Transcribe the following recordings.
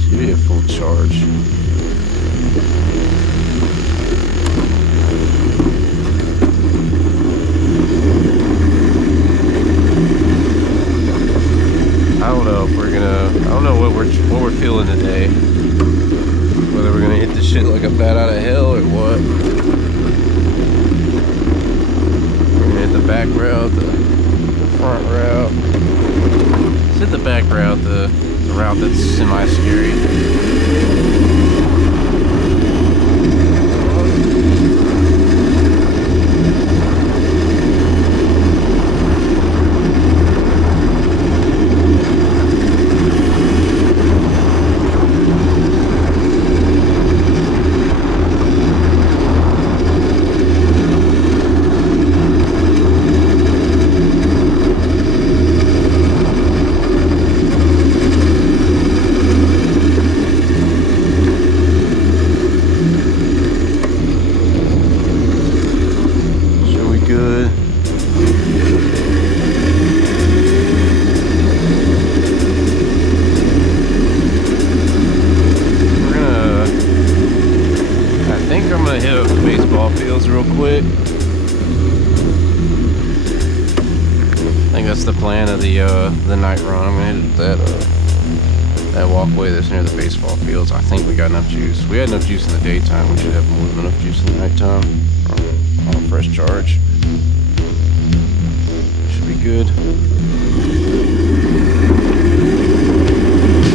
Should be a full charge. I don't know if we're gonna. I don't know what we're feeling today. Whether we're gonna hit the shit like a bat out of hell or what. We're gonna hit the back route, the front route. Let's hit the back route, the route that's semi-scary. Real quick. I think that's the plan of the night run. I'm gonna hit that walkway that's near the baseball fields. I think we got enough juice. We had enough juice in the daytime. We should have more than enough juice in the nighttime on a fresh charge. Should be good.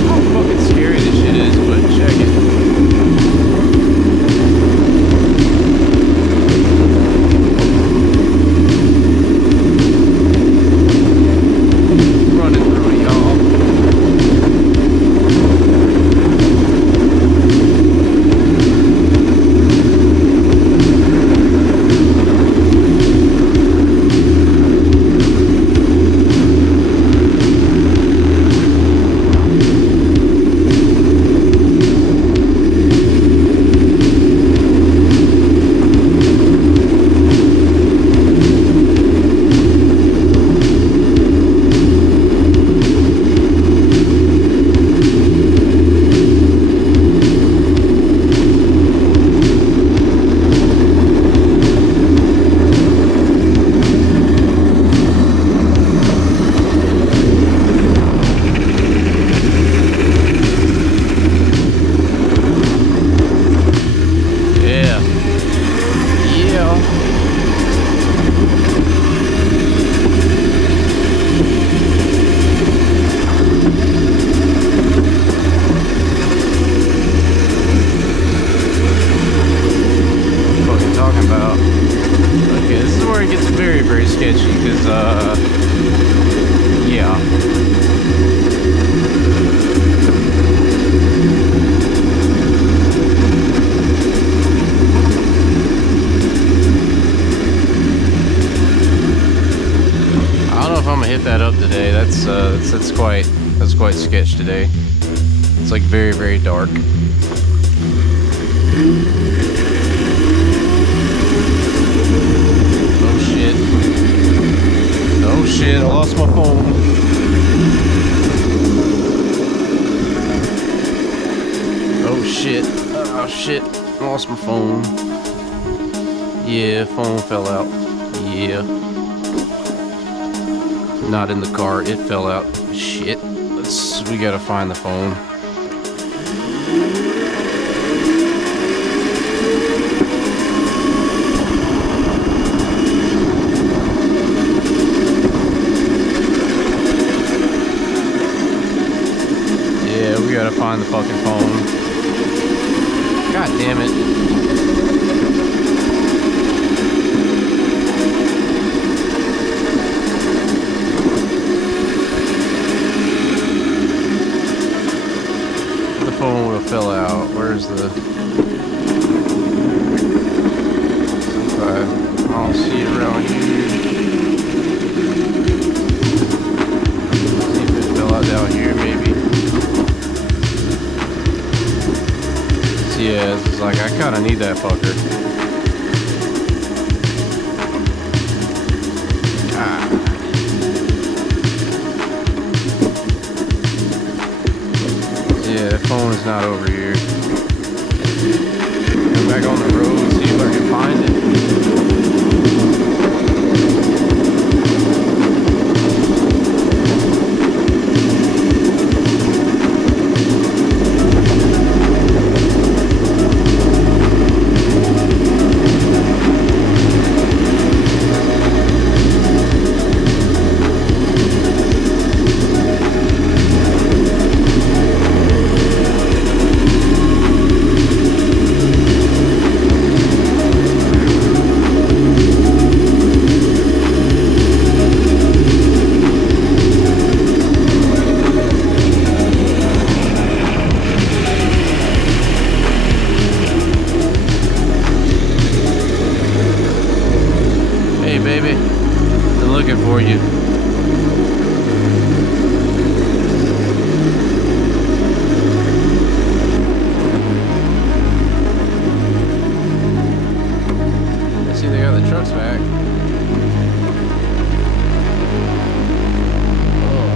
How fucking scary this shit is, but check it. Sketchy because yeah, I don't know if I'm gonna hit that up today. That's quite sketch today. It's like very, very dark. Oh shit, I lost my phone. Oh shit, I lost my phone. Yeah, phone fell out. Yeah. Not in the car, it fell out. Shit, we gotta find the phone. We gotta find the fucking phone. God damn it. The phone would have fell out. Where's the... I don't see it around here. See if it fell out down here, maybe. Yeah, it's like I kind of need that fucker. Yeah, the phone is not over here. Go back on the road, see if I can find it. Hey baby, been looking for you. I see they got the trucks back. Oh.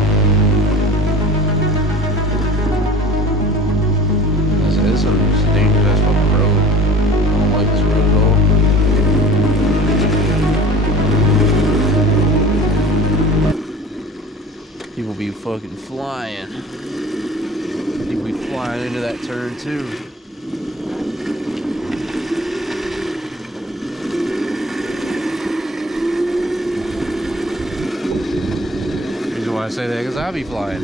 This is a dangerous ass fucking road. I don't like this road at all. People be fucking flying. People be flying into that turn too. The reason why I say that, because I be flying.